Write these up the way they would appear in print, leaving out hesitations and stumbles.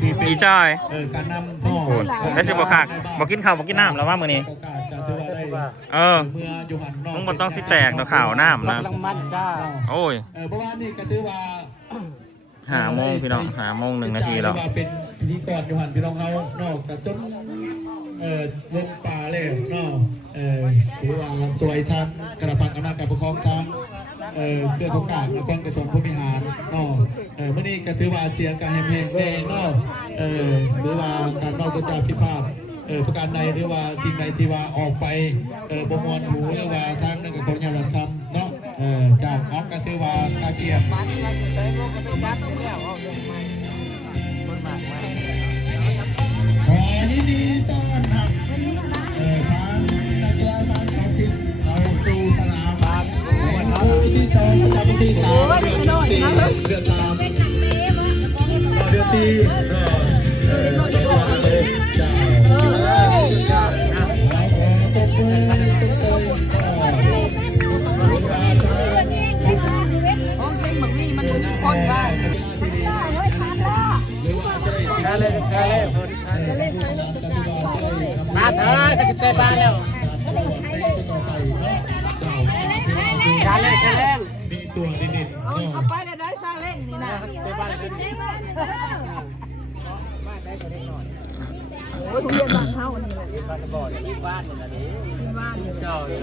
ที่เป็น อีจอย การนำท่อ แล้วสิบอกคักบอกกินข้าวบอกกินน้ำแล้วว่ามื้อนี้ โอกาสจะถือว่าได้ เออ เมื่ออยู่หันนอก มึงบ่ต้องสิแตกเนาะข่าวน้ำนะ กำลังมันจ้า โอ้ย เพราะว่านี่ก็ถือว่า 5 โมงพี่น้อง5 โมง 1 นาทีแล้ว ว่าเป็นพิธีกรอยู่หันพี่น้องเขานอกจากต้นลงป่าเลยเนาะถือว่าสวยทางกระพังอำนาจการปกครองทางเครือโครงการและกองกระทรวงผู้บริหารเนาะเมื่อนี้ก็ถือว่าเสียงการแห่งแน่เนาะหรือว่าการนอกกระจายพิพาทประการใดหรือว่าสิ่งใดที่ว่าออกไปบ่มวนหูหรือว่าทางนั่นก็ขออนุญาตทำเนาะจากออกก็ถือว่าการเกียรติยินดีต้อนรับทางนักกีฬาบ้านสองทีมเราสู่สนามคู่ที่สองประจำวันที่3 เดือน 4 เดือน 3 เดือน มาเถอะจะกินเตะบ้านแล้วชาเล่นชาเล่น มีตัวดินๆ เอาไปได้สร้างเล่นนี่นะ เตะบ้านเลย โอ้ยผมเรียนบ้านเฮานี่แหละ บ้านบ่อนี่บ้านนี่นะดิเจ้าอยู่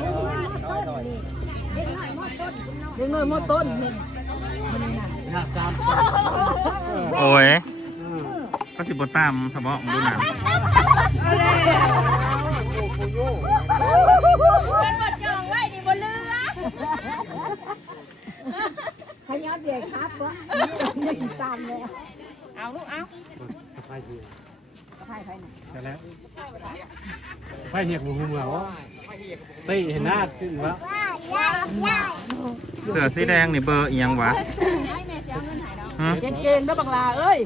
เด็กน้อยมอต้นนี่ หน้าซ้ำ โอ้ยก็สิบ่ตามเฉพาะดูหนัง เอาเลย เป็นบทจองไว้ดิบนเรือ ขยันเด็กครับวะไม่ตามเลย เอาลูกเอา ไฟเหี่ยว ใช่ใช่ไหน แต่แล้วไฟเหี่ยวมือมือวะตีเห็นหน้าขึ้นวะ เสื้อสีแดงนี่เบอร์อีหยังวะฮะ เก่งๆนะบังลาเอ้ย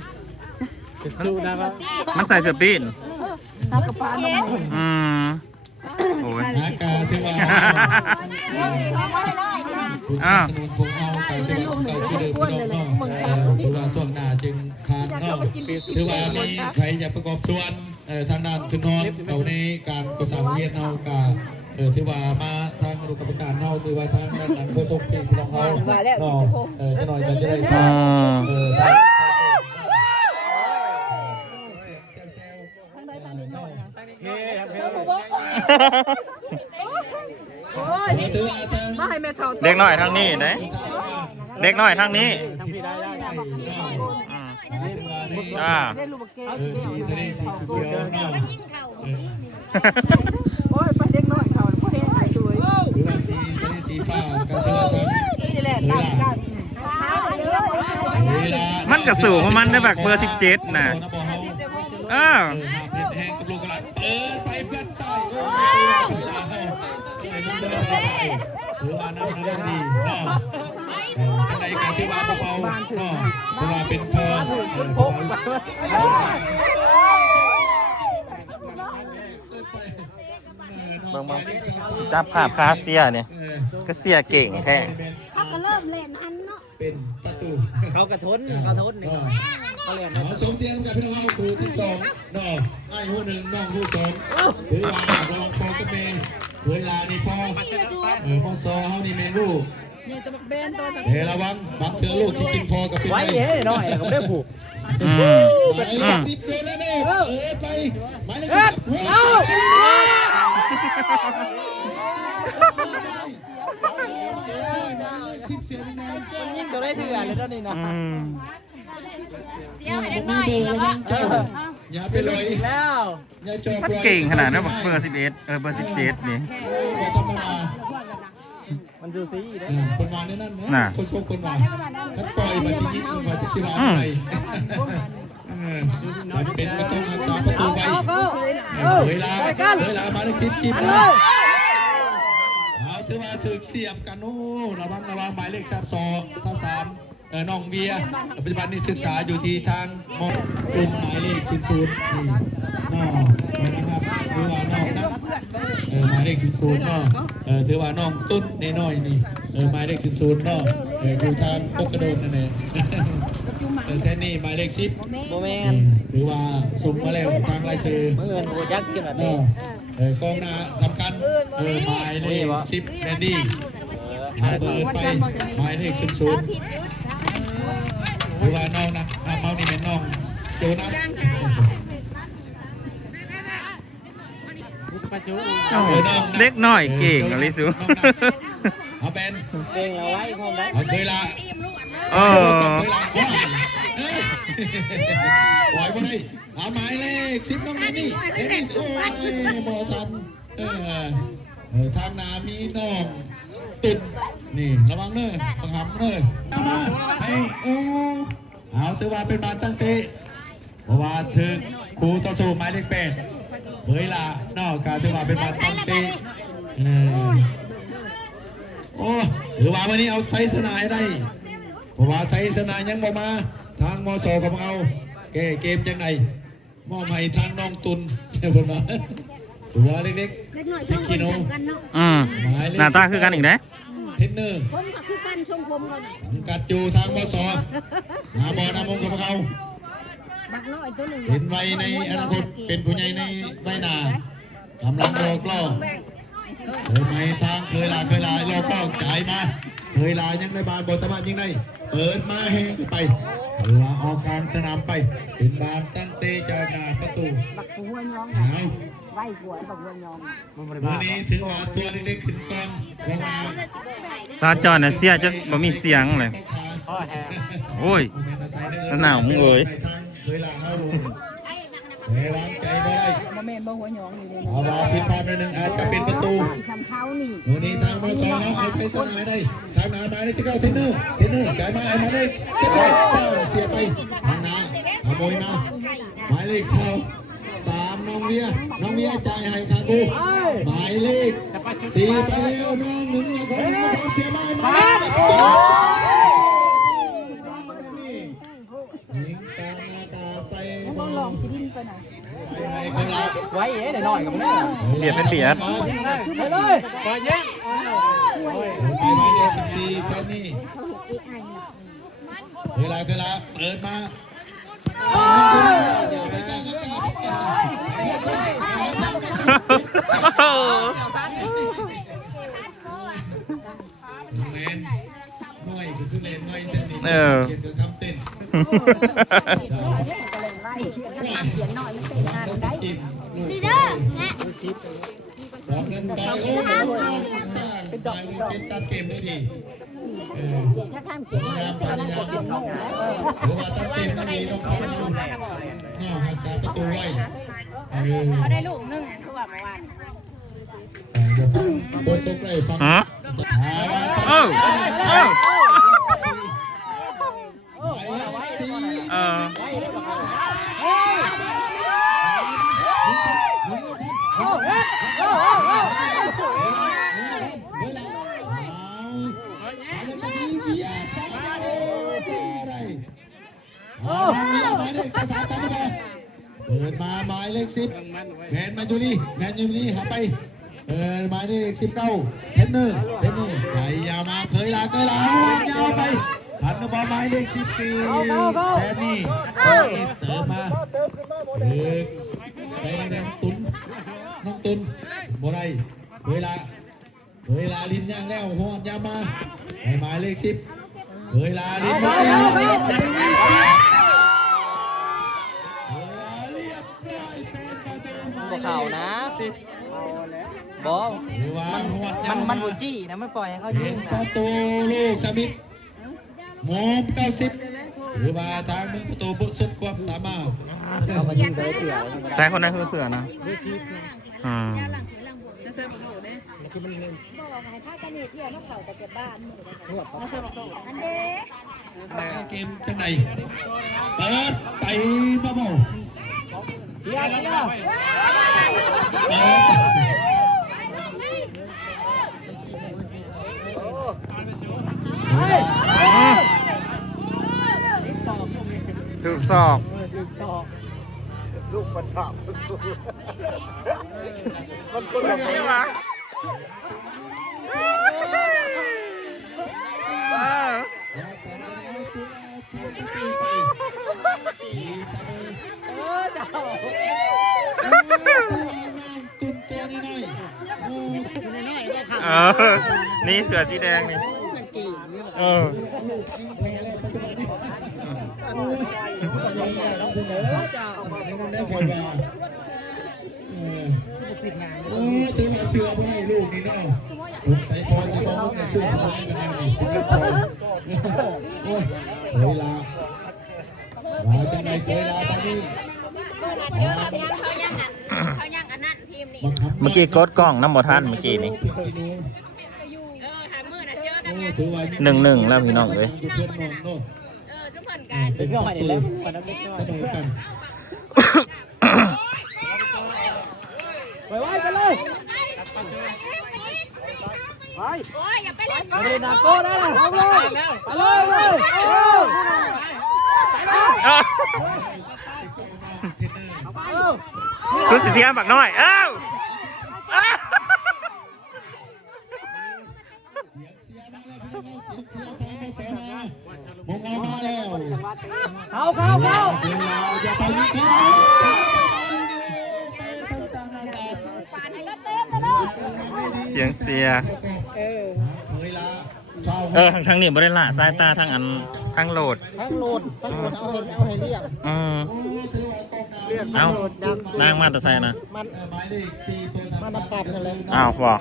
สู้ได้ปะ มันใส่เสื้อปีน ทำกระปานมา โอ้ย อากาศถือว่าผู้สนับสนุนพวกเอาไปถือว่าเก่าที่เดิมพี่น้องเนาะถือว่าส่วนหน้าจึงทานเนาะถือว่ามีใครอยากประกอบส่วนทางด้านทุนนอนเขาในการก่อสร้างเวียนเนาะกาถือว่ามาทางกรรมการเนาะถือว่าทางด้านหลังโฆษกทีมพี่น้องเขาเนาะจะหน่อยมันจะได้ทางมาให้แม่เท่า เด็กน้อยทางนี้นะเด็กน้อยทางนี้ ทำพี่ได้ ได้ลูกเกศ สีทะเลสีเขียวเนาะ โอ้ยไปเด็กน้อยเขาพวกนี้สวย หรือว่าสีทะเลสีฟ้ากันถือว่าทาง นี่แหละตั้งกัน มันกระสูงของมันได้แบบเบอร์17นะเออ หาเพชรแห้งกับลูกกระลัดเปิดไปเพื่อนใส่ถือว่าน้ำดีเนาะอะไรกันที่ว่าเบาๆเนาะเพราะว่าเป็นเธอ จับภาพคาเซียเนี่ยก็เสียเก่งแท้ เขาก็เริ่มเล่นอันเนาะ เป็นประตู เขากระทนนี่เขาเรียน ขอสมเสียงจากพี่น้องเอาครูที่2น้องไอ้หัวหนึ่งน้องผู้2ถือว่าลองพอกับเมย์เวลานี่พอพ่อซอเขานี่เมย์ลูก นี่ตะบักเบนตัวตะ เฮ้ระวังบักเถื่อลูกที่กินพอกับพี่ ไว้ ไอ้ เฮ้ยน้อยเขาได้ผูก หมายเลข10เดือนแล้วเนี่ยไปหมายเลข10เอา10เสียงนะ ยิ่งตัวได้เถื่อนเลยตอนนี้นะ เสียวให้ มี ได้ เบ น้ อ อย ร์ระวังเจ้าอย่าไปลอย แล้ว อย่าจอบ มันเก่งขนาดนั้นบอกเบอร์11เบอร์17นี่ ธรรมดา มันดูซีได้ คนมาในนั้นนะคนโชคคนมาถ้าปล่อยมาจริงๆมันมาจะชิวาไปมันเป็นก็ต้องรักษาประตูไว้เวลามาในซิปกินนะเอาถือว่าถึกเสียบกันโอ้ระวังหมายเลข32 น้องเวียปัจจุบันนี้ศึกษาอยู่ที่ทางมอเป็นหมายเลข00นี่น้องนะครับถือว่าน้องนะหมายเลข00เนาะถือว่าน้องตุ้นน้อยนี่หมายเลข00เนาะอยู่ทางปกกระโดดนั่นเองแค่นี้หมายเลข10 โมเมน ถือว่าส่งมาแล้วทางรายชื่อ เมื่อเงินบูยักษ์ขึ้นมา เออกองหน้าสำคัญหมายเลข10แมนดี้เปิดไปหมายเลข00หรือว่าน้องนะเมานี่เป็นน้องโจนะ ไปชิว เล็กน้อยเก่งอลิซู เอาเป็น เก่งเอาไว้พร้อมแล้ว เอาเคยละ โอ้ เคยละปล่อยมาได้เอาหมายเลข10น้องแมนดี้แมนดี้โอ้ยบอทันทางนามีน้องติดนี่ระวังเนอะต้องหำเนอะเอามาให้เอาถือว่าเป็นมาตั้งเตะเพราะว่าถึงครูต่อสู้หมายเลข8เผยละนอกการถือว่าเป็นมาตั้งเตะโอ้ถือว่าวันนี้เอาไซส์สนายได้เพราะว่าไซส์สนายยังบ่มาทางมสกับเอาแก้เกมจังไหนมอบให้ทางน้องตุนเดี๋ยวผมมาถือว่าเล็กๆพี่คิโน หน้าตาคือกันอีกนะ เทนเนอร์ ผมก็คือกันทรงผมกัน สังกัดอยู่ทางมสหาบอนามงกับเขา บักน้อยตัวหนึ่ง เห็นไว้ในอนาคตเป็นผู้ใหญ่ในไว้นากำลังโลกล่อไหมทางเคยลาโลกล่อจ่ายมาเคยลายังในบานบอสามารถยังได้เปิดมาแหงขึ้นไปหรือว่าออกกลางสนามไปเป็นบานตั้งเตะจากหน้าประตู บักหัวยอง เอา ไหวหัวบักหัวยอง วันนี้ถือว่าตัวเล็กๆขึ้นก่อนลงมา ซาจอนน่ะเสียจะบ่มีเสียงเลย พ่อแฮ โอ้ย หนาวมึงเลย เคยลาเข้าลงแหวางใจไม่ได้ บ่แม่นบ่หัวยองนี่เลย เอาว่าผิดพลาดนิดนึงอาจจะเป็นประตู สำเขานี่ วันนี้ทางมาสองเอาใช้สนามได้ทางนามาได้ที่เก้าเทนเนอร์จ่ายมาไอ้มาได้เจ็บเลยสร้างเสียไปทางนาขโมยมาหมายเลข3น้องเมียจ่ายให้คากูหมายเลข4ไปแล้วน้อง1นะคนเสียมายิงกามากาไป บ่ลองที่ดินไปไหน ไว้เอ๋หน่อยกับแม่ เบียดเป็นเบียด ไปเลยปล่อยเย้ ไปหมายเลข14เซนนี่เวลาเปิดมาอย่าไปกล้าเลนน้อยคือเลนน้อยแต่นี่เขียนกับคำเต้น ก็เลยไล่เขียนหน่อยมันเป็นงานได้ ดีเด้อแง่ สองนั้นไปโอ้โหสร้างไปเป็นตัดเกมได้ดี ถ้าข้ามเขียนหน่อยมันเป็นงานเขียนโง่ หรือว่าตัดเกมได้ดีต้องสร้างน้าหักษาประตูไว้ เขาได้ลูกนึงคือว่าเมื่อวาน อย่าฟังโบซุกเลยฟัง ฮะโอ้โอ้เออ เปิดมาหมายเลข10แมนมาจูรี่หาไปหมายเลข19เทนเนอร์ใหญ่ยาวมาเคยลายาวไปพันบอลหมายเลข14แซนนี่เติมมาไปในน้องตุนบ่ได้เวลาลิ้นย่างแล้วหอดยามาให้หมายเลข10เวลาลิ้นบ่ได้เรียบร้อยเป็นประตูหมายเลข บ่เข่านะ 10 บอ หรือว่าหอดยา มันบูจี้นะไม่ปล่อยให้เขายิ เป็ ง น นะ ประตูลูกสมิธโมม90หรือว่าทางเมืองประตูบุสุดความสามารถ ใช้คนนั้นคือเสือนะอืม บอกให้พากันเที่ยวนักเขาแต่จะบ้านมืออันเด้ เกมจังไหนเปิดไปบ้าเบาถูกศอก ลูกมันถามสู้มันก็ แบบนี้วะ นี่เสือสีแดงนี่เออ ได้คนว่าถือว่าเสือพวกนี้ลูกนี่เนาะใส่พอใส่บอลในเสื้อของมันกันนี่เวลาจังไงเวลาตอนนี้ เยอะแบบนี้เขายังอันนั้นทีมนี้ เมื่อกี้กดกล้องน้ำบ่ทันเมื่อกี้นี่ หามือน่ะเจอกันยัง 1-1แล้วพี่น้องเอ้ย ชุบผ่อนกัน เป็นประตูเสมอกัน ไปเลย โอ้ยอย่าไปเล่น ไปเลยนาโก้ได้เอาเลยไปเลย ชุดสีเสียบักน้อยเอ้า มงมาแล้ว เข้า เวลาจะตอนนี้เข้าเสียงเสีย เคยละชาว ทางนี้บ่ได้ละสายตาทางอันทางโหลด ทั้งโหลดเอาให้เรียก เอานางมาแตะไซนะ หมายเลข4ตัว มานับปัดกันเลย อ้าวบ่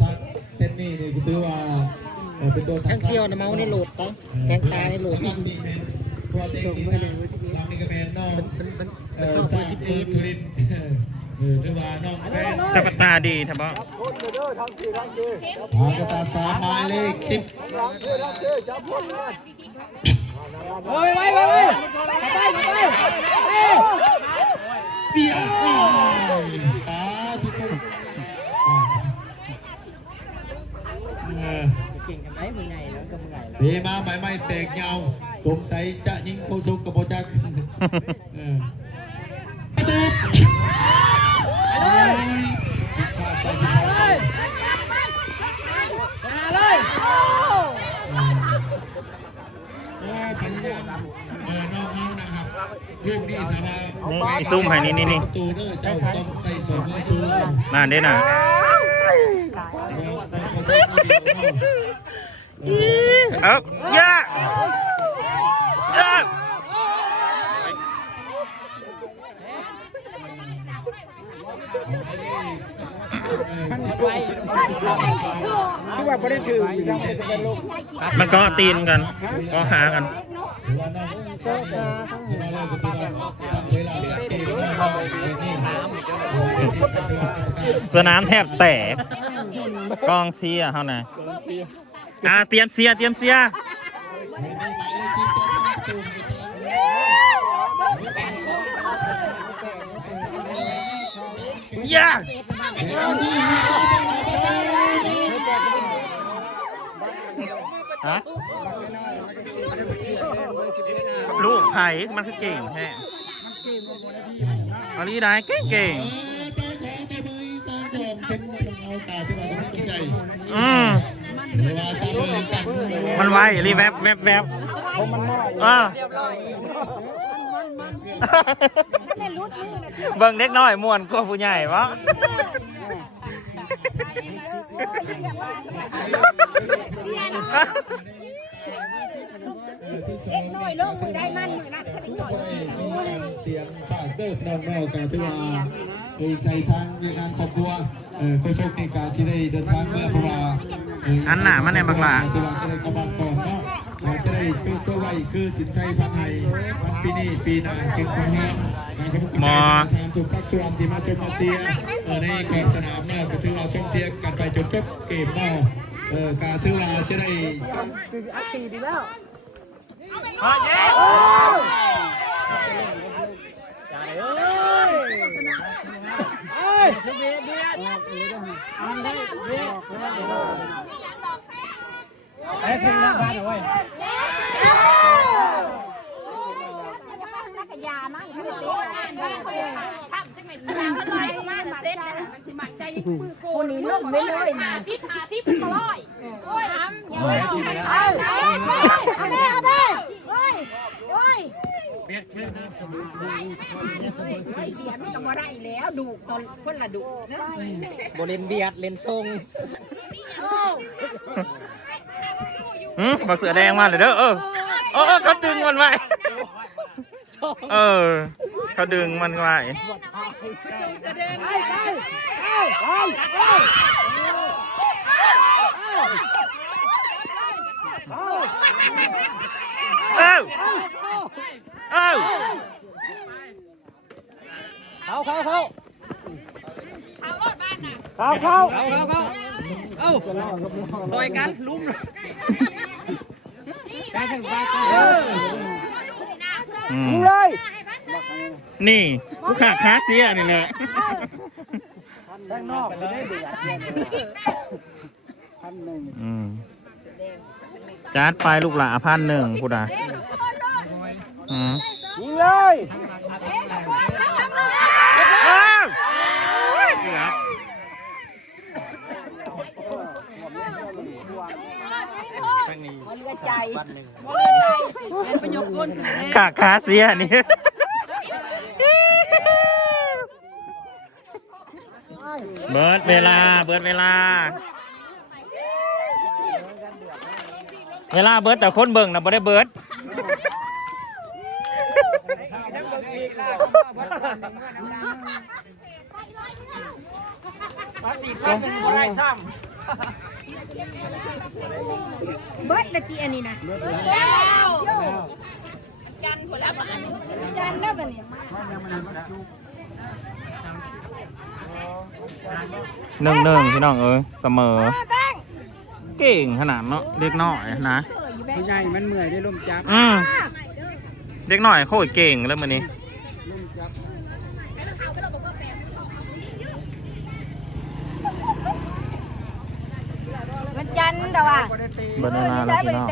ถ้าเส้นนี้นี่คือว่าเป็นตัว แทงเซียวนะเมาในโหลดต่อแทงตาในโหลด นี่เป็นตัวเด็กนี่นะเรานี่ก็เป็นน้องสาวทุรินถือว่าน้องเป็น จับตาดีท่านบ่ กระตา3หมายเลข10ไปเดียวตาที่ตุ้มเก่งกันไหมมึงไงแล้วก็มึงไง เทมาใบไม้แตกยาวสงสัยจะยิงโคซุกกับโบจักประตูผิดพลาดไปผิดพลาดไปพยายามน้องนะครับลูกนี้ถ้าว่า นี่ซุ่มให้นี่ ประตูเด้อเจ้าต้องใส่2มือสู้ น่าเด้น่ะ เอาย่ามันก็ตีนกัน ก็หากัน สนามแทบแตกกองเชียร์เท่าไหร่เตรียมเสียย่าลูกไผ่มันคือเก่งแฮะอาลีได้เก่งมันไวรีแวบเบิ่งเด็กน้อยม่วนกว่าผู้ใหญ่วะ เอ็กน้อยลงมือได้มันมือนักขึ้นหน่อย เสียงฝากเติบน้องๆกันที่ว่าใช้ทางในงานครอบครัวโคชกในการที่ได้เดินทางเมื่อเพราะว่าอันหนามันในบักหลา ที่ว่าจะได้กำลังก่อนเนาะจะได้ตัวไว้คือสินใจพันไห้ปีนี้ปีหน้าเก่งคนนี้ทางถูกพักส่วนที่มาส่งมาเสียในขอบสนามเนาะก็ถือว่าส่งเสียกันไปจนจบเกมเนาะการถือว่าจะได้ไอ้เพลงนักพากย์เอาไว้ นักยามันคือเด็ก ทำจังไหนทางอะไรมาเซ็ตนะมันสิหมักใจมือโกนนี่ลงไปเลยหาซิปตลอดโอ้ยทำอย่าไปเอาแม่เฮ้ย เบียดมันก็บ่ได้แล้วดูตอนคนละดูนะ โบเลนเบียดเลนทรง บักเสือแดงมาเลยเด้อเขาดึงมันไว้เขาดึงมันไว้เข้าซอยกันลุ้มนี่ผู้ขาค้าเสียนี่แหละจัดไปลูกหลา1,000พูดอ่ะยิงเลย มันเลือใจเป็นประโยคก้นขึ้น ขาค้าเสียนี่เบิร์ดเวลาเบิร์ดแต่คนเบิ่งนะบ่ได้เบิร์ดเบิดละจีอันนี้นะจันผลแล้วจันแล้วบัดนี้1-1พี่น้องเสมอเก่งขนาดเนาะเด็กน้อยนะ ผู้ใหญ่มันเมื่อยได้ร่มจับ เด็กน้อยโคตรเก่งเลยมื้อนี้มันจันแต่ว่า เบิร์ดเวลาแล้วพี่น้อง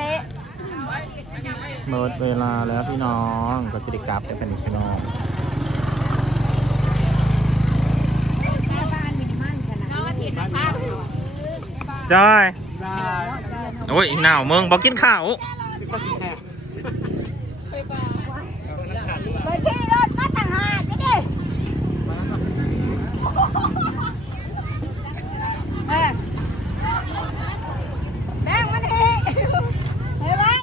เบิร์ดเวลาแล้วพี่น้องก็สิริกลับจะเป็นพี่น้องจอยโอ้ยหนาวมึงบอกกินข้าว